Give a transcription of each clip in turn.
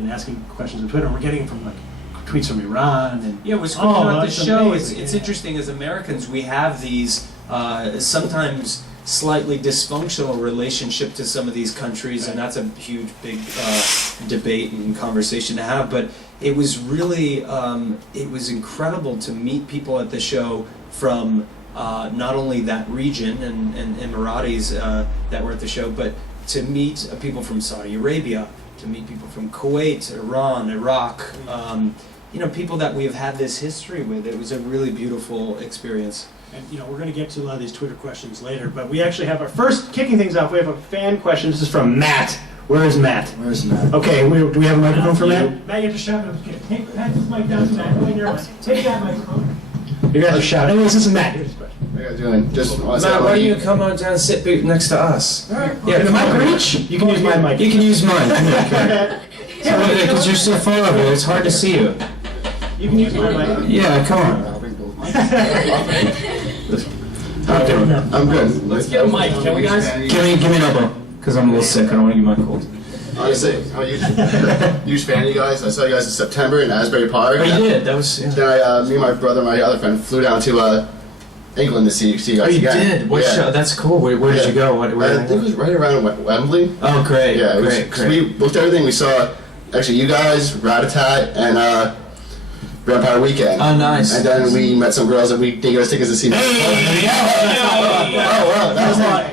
been asking questions on Twitter, and we're getting from like tweets from Iran and yeah, what's going on the show? It's interesting. As Americans, we have these sometimes slightly dysfunctional relationship to some of these countries, and that's a huge, big debate and conversation to have. But it was really, it was incredible to meet people at the show from not only that region and Emiratis that were at the show, but to meet people from Saudi Arabia, to meet people from Kuwait, Iran, Iraq, you know, people that we've had this history with. It was a really beautiful experience. And you know, we're going to get to a lot of these Twitter questions later, but we actually have our first, kicking things off, we have a fan question. This is from Matt. Where is Matt? Where's Matt? Okay, do we have a microphone for Matt? Matt, you have to shout it. Take this mic down to Matt. Take that microphone. You have to shout. Anyways, this is Matt. Here's his question. What are you guys doing? Just Matt, why don't you come on down and sit next to us? All right. Yeah, Can the mic reach? You can use my mic. You can use mine. Because you're so far over there, it's hard to see you. You can use my mic. Yeah, come on. I'm good. Let's get a mic, can we, guys? Give me an elbow, because I'm a little sick. I don't want to get my cold. Honestly, I'm a huge fan of you guys. I saw you guys in September in Asbury Park. Oh, you did? That was... Yeah. Then me and my brother and my other friend flew down to England to see you guys again. again. Oh, you did? What show? That's cool. Where did you go? I think it was right around Wembley. Oh, great. Yeah, great. We booked everything. We saw, actually, you guys, Rat-a-Tat, and Vampire Weekend. Oh, nice. And then we met some girls that we didn't get us tickets to see.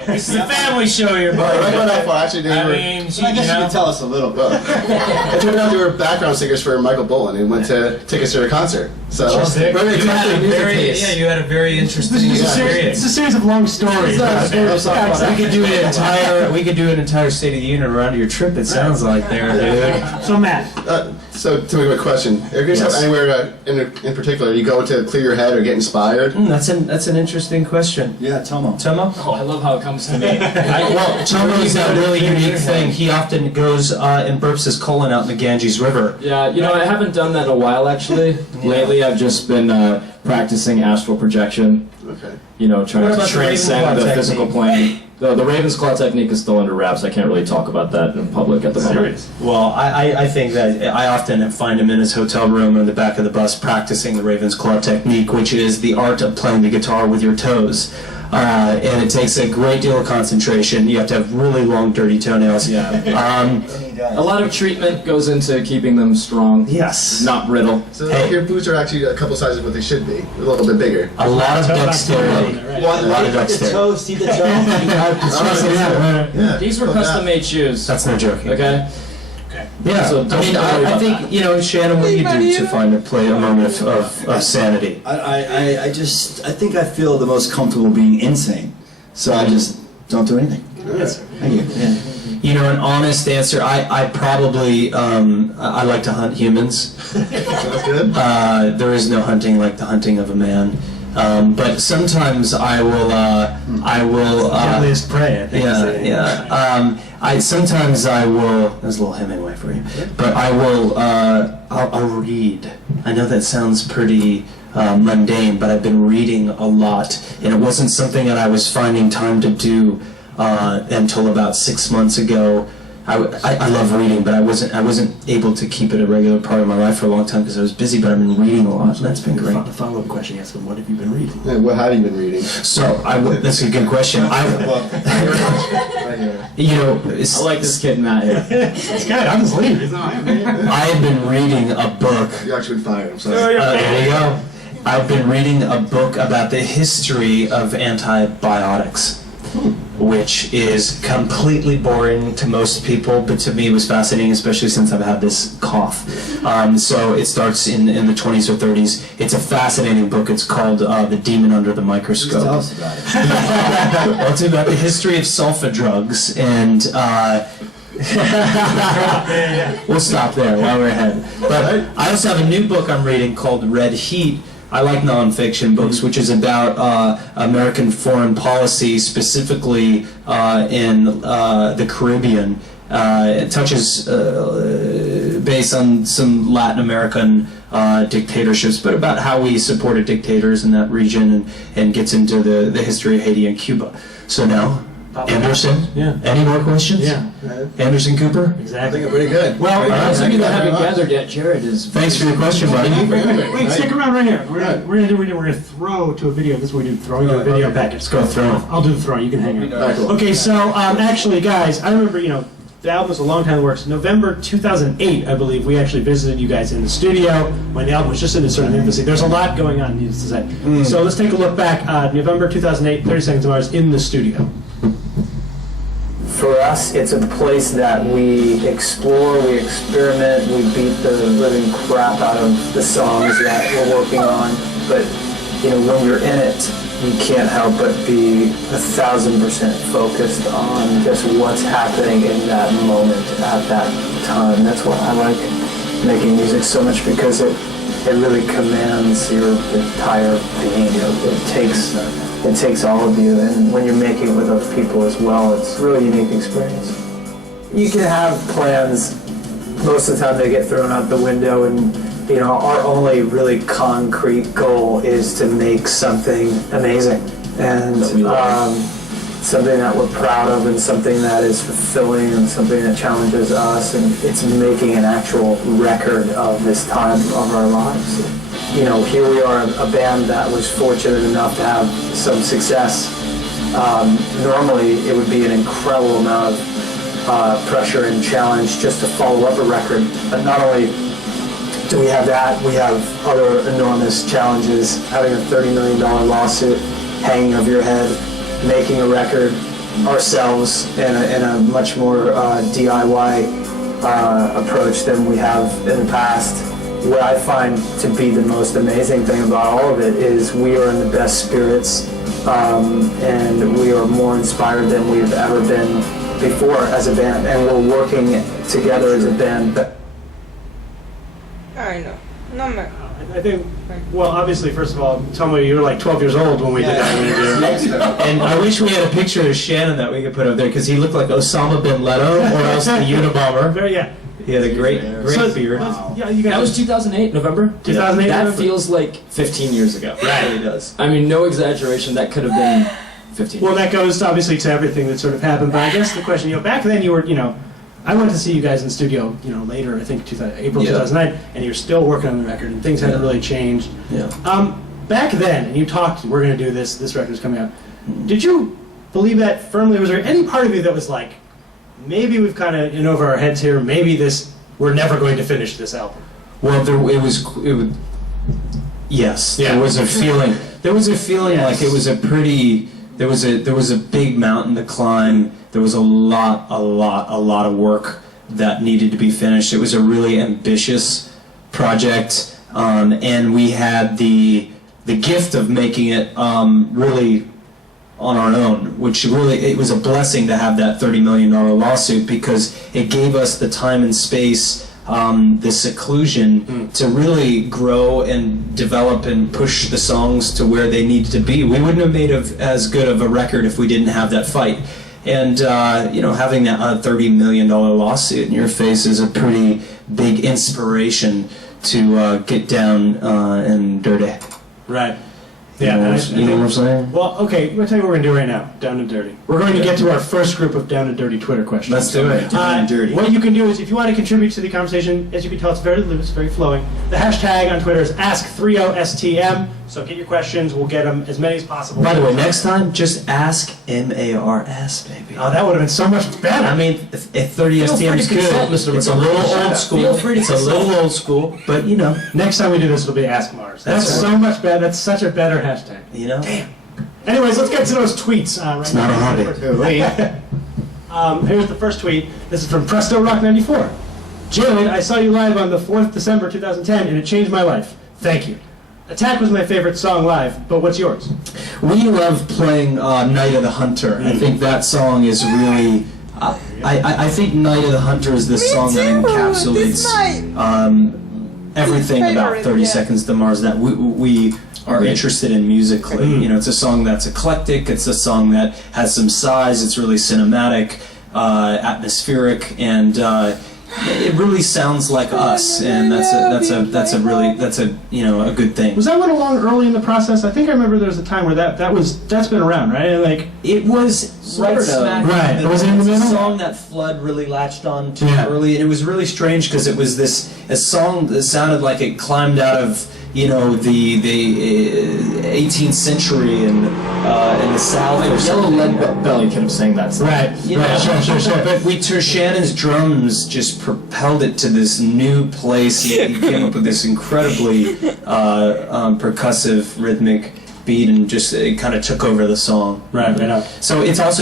This is a family show here, bro. I don't know that far. Actually, I guess you can tell us a little bit. It turned out they were background singers for Michael Bolton and went to tickets to their concert. So you had a very interesting experience. It's a series of long stories. We could do an entire State of the Union around your trip. It sounds like there, dude. So Matt. So to me, my question: if you guys have anywhere in particular you go to clear your head or get inspired? That's an interesting question. Yeah, Tomo. Oh, I love how it comes to me. Well, Tomo is a really unique thing. He often goes and burps his colon out in the Ganges River. Yeah, you know, I haven't done that in a while, actually. Lately, I've just been practicing astral projection. Okay. You know, trying to transcend the physical plane. The Raven's Claw technique is still under wraps. I can't really talk about that in public at the moment. Well, I think that I often find him in his hotel room or in the back of the bus practicing the Raven's Claw technique, which is the art of playing the guitar with your toes. And it takes a great deal of concentration. You have to have really long, dirty toenails. Yeah. A lot of treatment goes into keeping them strong. Yes. Not brittle. So your boots are actually a couple sizes what they should be. A little bit bigger. A lot of dexterity. A lot of dexterity. See the toe? These were custom-made shoes. That's no joking. Okay? Yeah, So I think, you know, Shannon, what do you do to find a moment of sanity? I think I feel the most comfortable being insane. So I just don't do anything. Yes. Thank you. Yeah. You know, an honest answer, I probably, I like to hunt humans. Sounds good. There is no hunting like the hunting of a man. But sometimes I will. Deadliest prey, I think. Yeah. Sometimes I will. There's a little Hemingway for you. But I will. I'll read. I know that sounds pretty mundane, but I've been reading a lot, and it wasn't something that I was finding time to do until about 6 months ago. I love reading, but I wasn't able to keep it a regular part of my life for a long time because I was busy. But I've been reading a lot, and that's been great. The follow-up question asks him, "What have you been reading?" Yeah, what have you been reading? So that's a good question. You know, I like this kid, Matt. It's good. I'm just leaving. I have been reading a book. You actually been fired. I'm sorry. There you go. I've been reading a book about the history of antibiotics, which is completely boring to most people, but to me it was fascinating, especially since I've had this cough. So it starts in the 20s or 30s. It's a fascinating book. It's called The Demon Under the Microscope. Tell us about it. Well, it's about the history of sulfa drugs, and we'll stop there while we're ahead. But I also have a new book I'm reading called Red Heat. I like nonfiction books, which is about American foreign policy, specifically in the Caribbean. It touches base on some Latin American dictatorships, but about how we supported dictators in that region, and gets into the history of Haiti and Cuba. So now, Anderson? Yeah. Any more questions? Yeah. Anderson Cooper? I Exactly. think pretty good. Well, Pretty for good. those Those of you that Thank haven't very much. gathered yet, Jared is. Thanks for your question, buddy. Wait, stick around right here. We're gonna throw to a video. This is what we do, throwing to a video package. Let's go throw. I'll do the throw. You can hang out. Alright, cool. Okay, so actually, guys, I remember, the album was a long time in the works. November 2008, I believe, we actually visited you guys in the studio when the album was just in its sort of infancy. There's a lot going on, needless to say. So let's take a look back. November 2008, 30 Seconds to Mars in the studio. For us, it's a place that we explore, we experiment, we beat the living crap out of the songs that we're working on. But, when you're in it, you can't help but be 1,000% focused on just what's happening in that moment at that time. That's why I like making music so much, because it really commands your entire being. It takes all of you, and when you're making it with other people as well, it's a really unique experience. You can have plans, most of the time they get thrown out the window, and our only really concrete goal is to make something amazing, and something that we're proud of, and something that is fulfilling, and something that challenges us, and it's making an actual record of this time of our lives. Here we are, a band that was fortunate enough to have some success. Normally, it would be an incredible amount of pressure and challenge just to follow up a record. But not only do we have that, we have other enormous challenges. Having a $30 million lawsuit hanging over your head, making a record ourselves in a much more DIY approach than we have in the past. What I find to be the most amazing thing about all of it is we are in the best spirits, and we are more inspired than we've ever been before as a band, and we're working together as a band. Ay, no. No me... I think, well, obviously, first of all, tell me you were like 12 years old when we did that interview. And I wish we had a picture of Shannon that we could put up there, because he looked like Osama bin Laden or else the Unabomber. Very, yeah. He had a great beard. Yeah, you guys. That was 2008, November? 2008 That November. feels like 15 years ago. Right. It really does. I mean, no exaggeration, that could have been 15 Well, years. that goes obviously to everything that sort of happened. But I guess the question, back then you were, I went to see you guys in the studio, later, I think April 2009, and you're still working on the record, and things hadn't really changed. Yeah. Back then, and you talked, we're going to do this record's coming out. Did you believe that firmly? Was there any part of you that was like, maybe we've kind of in over our heads here, maybe we're never going to finish this album? Well, yes. Yeah. There was a feeling. Like it was a pretty. There was a big mountain to climb. There was a lot of work that needed to be finished. It was a really ambitious project, and we had the gift of making it really on our own, which really, it was a blessing to have that $30 million lawsuit, because it gave us the time and space, the seclusion to really grow and develop and push the songs to where they needed to be. We wouldn't have made as good of a record if we didn't have that fight. And, having that $30 million lawsuit in your face is a pretty big inspiration to get down and dirty. Right. You know what I'm saying? Well, okay, we'll tell you what we're going to do right now, Down and Dirty. We're going to get to our first group of Down and Dirty Twitter questions. Let's do it. Down and Dirty. What you can do is, if you want to contribute to the conversation, as you can tell, it's very loose, very flowing. The hashtag on Twitter is Ask30STM, so get your questions, we'll get them as many as possible. By the way, next time, just ask MARS, baby. Oh, that would have been so much better. I mean, if 30 Feel free STM to is good, consult, Mr. it's a McCullough. little Shut old up. school. Feel free to It's a consult. little old school, but Next time we do this, it'll be Ask Mars. That's That's so much better. That's such a better hashtag. Damn. Anyways, let's get to those tweets. Right It's not a hobby. Here's the first tweet. This is from Presto Rock 94. Jared, I saw you live on the 4th December 2010, and it changed my life. Thank you. Attack was my favorite song live, but what's yours? We love playing Night of the Hunter. I think that song is really. I think Night of the Hunter is the song that encapsulates everything about 30 Seconds to Mars that we are interested in musically. It's a song that's eclectic. It's a song that has some size. It's really cinematic, atmospheric, and it really sounds like us, and that's a you know, a good thing. Was that one along early in the process? I think I remember there was a time where that's been around, right? Like it was right smack in the Right. middle. Was it in the It's middle? a song that Flood really latched on to Yeah. early, and it was really strange because it was a song that sounded like it climbed out of, you know, the 18th century and the South or Yellow something. Lead Belly could have sang that song. right, You know, right, sure. But Shannon's drums just propelled it to this new place. He came up with this incredibly percussive, rhythmic beat, and just it kind of took over the song. Right. So it's also